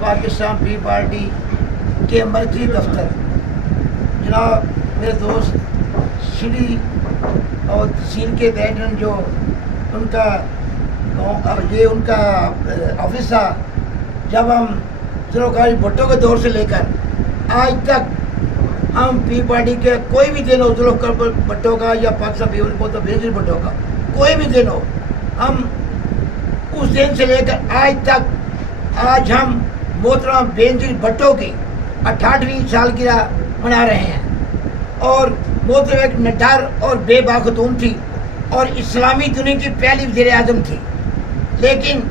Pakistan P party के मरकजी दफ्तर जनाब मेरे दोस्त सिटी और तहसील के बैठन जो उनका ये उनका ऑफिस था। जब हम जुल्फ़िकार भुट्टो के दौर से लेकर आज तक हम पी पार्टी के कोई भी दिन हो, जुल्फ़िकार भुट्टो का या पाकिस्तान बेनज़ीर भुट्टो का कोई भी दिन हो, हम उस दिन से लेकर आज तक आज हम मोहतरम बेनज़ीर भुट्टो की 68वीं सालगिरह मना रहे हैं। और मोहतरम एक निडर और बेबाक खतून थी और इस्लामी दुनिया की पहली वज़ीर आज़म थी। लेकिन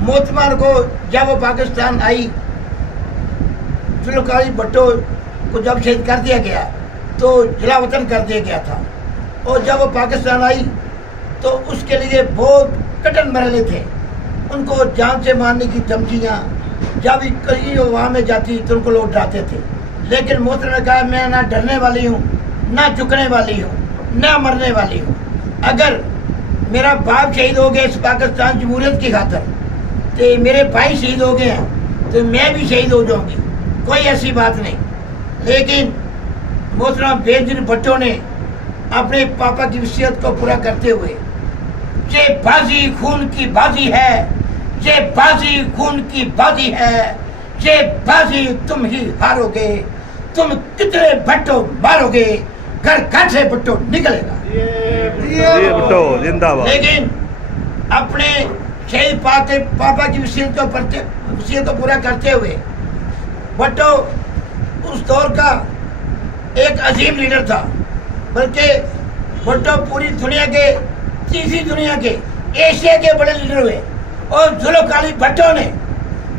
मोहतरमा को जब वो पाकिस्तान आई, जुल्फ़िकार भुट्टो को जब शहीद कर दिया गया तो जला वतन कर दिया गया था। और जब वो पाकिस्तान आई तो उसके लिए बहुत कठिन मरहले थे। उनको जान से मारने की धमकियाँ जब कहीं वहाँ में जाती तो उनको लोग डराते थे। लेकिन मोहतरमा ने कहा मैं ना डरने वाली हूँ, ना झुकने वाली हूँ, ना मरने वाली हूँ। अगर मेरा बाप शहीद हो गया इस पाकिस्तान जमहूरियत की खातर, तो मेरे भाई शहीद हो गए हैं तो मैं भी शहीद हो जाऊंगी, कोई ऐसी बात नहीं। लेकिन मोहतरम बेनज़ीर भुट्टो ने अपने पापा की वसीयत को पूरा करते हुए, ये बाजी खून की बाजी है, ये बाजी खून की बाजी है, ये बाजी तुम ही हारोगे, तुम कितने भुट्टो मारोगे, घर घर से भुट्टो निकलेगा। भुट्टो जिंदाबाद। लेकिन अपने शहीद पापा की वसीयत को पूरा करते हुए भुट्टो उस दौर का एक अजीम लीडर था। बल्कि भुट्टो पूरी दुनिया के, तीसरी दुनिया के, एशिया के बड़े लीडर हुए। और जुल्फ़िकार भुट्टो ने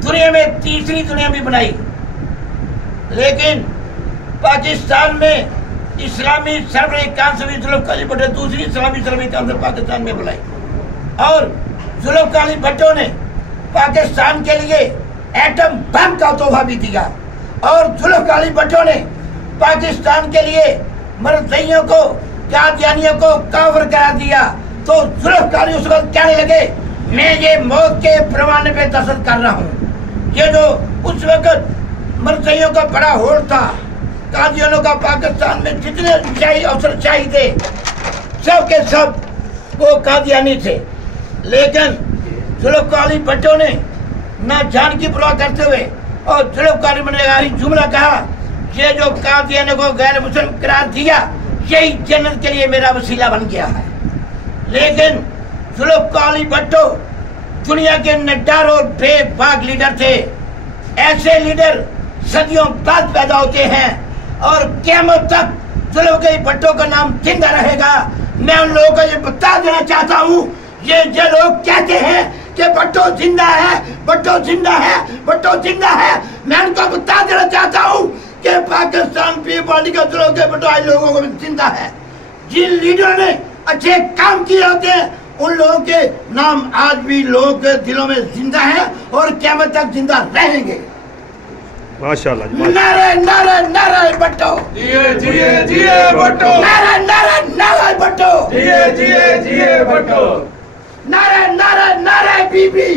दुनिया में तीसरी दुनिया भी बनाई। लेकिन पाकिस्तान में इस्लामी सरबराही कांसवी जुल्फ़िकार भुट्टो दूसरी इस्लामी सरबराही कांसवी पाकिस्तान में बुलाई। और जुल्फ़िकार भुट्टो ने पाकिस्तान के लिए एटम बम का तोहफा भी दिया। और जुल्फ़िकार भुट्टो ने पाकिस्तान के लिए मरज़इयों को, कादियानियों को काफिर करा दिया। तो जुल्फ़िकार उस वक्त कहने लगे मैं ये मौत के परवाने पे दस्तखत कर रहा हूँ। ये जो उस वक्त मरज़इयों का बड़ा होड़ था, कादियानों का, पाकिस्तान में जितने शाही अफसर शाही थे सब के सब वो कादियानी थे। लेकिन जुल्फ़िकार भुट्टो ने ना जान की परवाह करते हुए और जुल्फ़िकार ने जुमला कहा ये जो कादियानियों को गैर मुस्लिम करार दिया यही जन्नत के लिए मेरा वसीला बन गया है। लेकिन जुल्फ़िकार भुट्टो दुनिया के निडर और बेबाक लीडर थे। ऐसे लीडर सदियों बाद पैदा होते हैं और क़यामत तक जुल्फ़िकार भुट्टो का नाम जिंदा रहेगा। मैं उन लोगों को ये बता देना चाहता हूँ, ये जो लोग कहते हैं कि भुट्टो जिंदा है, भुट्टो जिंदा है, भुट्टो जिंदा है, मैं उनको बता देना चाहता हूँ कि पाकिस्तान पी पार्टी का जुल्फ़िकार भुट्टो आज लोगों को जिंदा है। जिन लीडरों ने अच्छे काम किए होते हैं उन लोगों के नाम आज भी लोगों के दिलों में जिंदा है और क़यामत तक जिंदा रहेंगे। माशाल्लाह। नारे नारे नारे भुट्टो, जिए जिए जिए भुट्टो, नारे नारे नारे भुट्टो, जिए जिए जिए भुट्टो, नारे नारे नारे बीबी,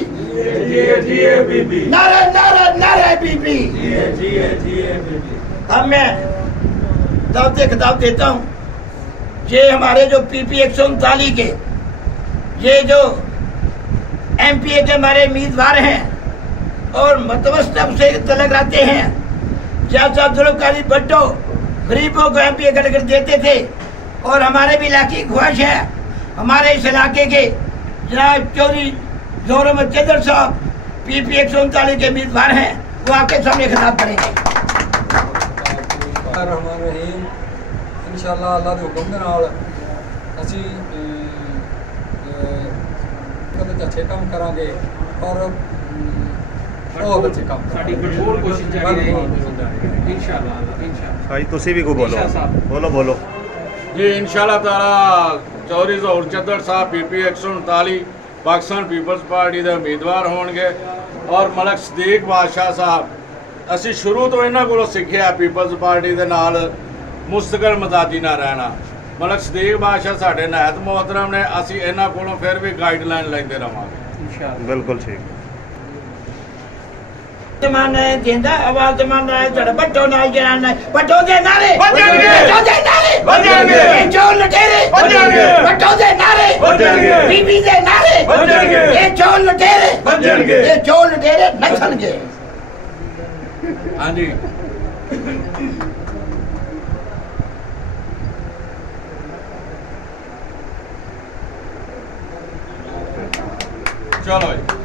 जिए जिए बीबी, नारे नारे नारे बीबी। जिए जिए जिए बीबी। अब मैं दावते खिताब देता हूँ। ये हमारे जो पीपी 139 के ये जो एमपीए के हमारे उम्मीदवार हैं और मतवस्तब से तलक रखते हैं। जैसा जुल्फ़िकार भुट्टो गरीबों को एमपीए कर देते थे और हमारे भी इलाके की ख्वाहिश है, हमारे इस इलाके के जनाब चौधरी जोहर अहमद चदर साहब पीपी 139 के उम्मीदवार हैं, वो आपके सामने खिताब करेंगे। इंशाअल्लाह अल्लाह के हुक्म के नाल असीं कदे अच्छे काम करांगे और बहुत अच्छे काम साडी भरपूर कोशिश जारी रहेगी इंशाअल्लाह। भाई तुसी भी को बोलो बोलो जी इंशाअल्लाह ताला चौधरी जोहर चदर साहब पीपी 139 पाकिस्तान पीपल्स पार्टी के उम्मीदवार होंगे और मलक सदीक बादशाह साहब असी शुरू तो इन्हों को सीखिया पीपल्स पार्टी के नाल मुस्तकिल मजाजी ना रहना। मलक सदीक बादशाह साढ़े नहत मोहतरम ने असी इन्हों को फिर भी गाइडलाइन लेंदे रहांगे। बिल्कुल ठीक। जमाना है जिंदा आवाज जमाना है जड़ बट्टो नाल जनाना है बट्टो दे नारे बजाएंगे बट्टो दे नारे बजाएंगे ये चोर लुटेरे बजाएंगे बट्टो दे नारे बजाएंगे बीबी दे नारे बजाएंगे ये चोर लुटेरे बजाएंगे ये चोर लुटेरे नचणगे। हाँ जी चलो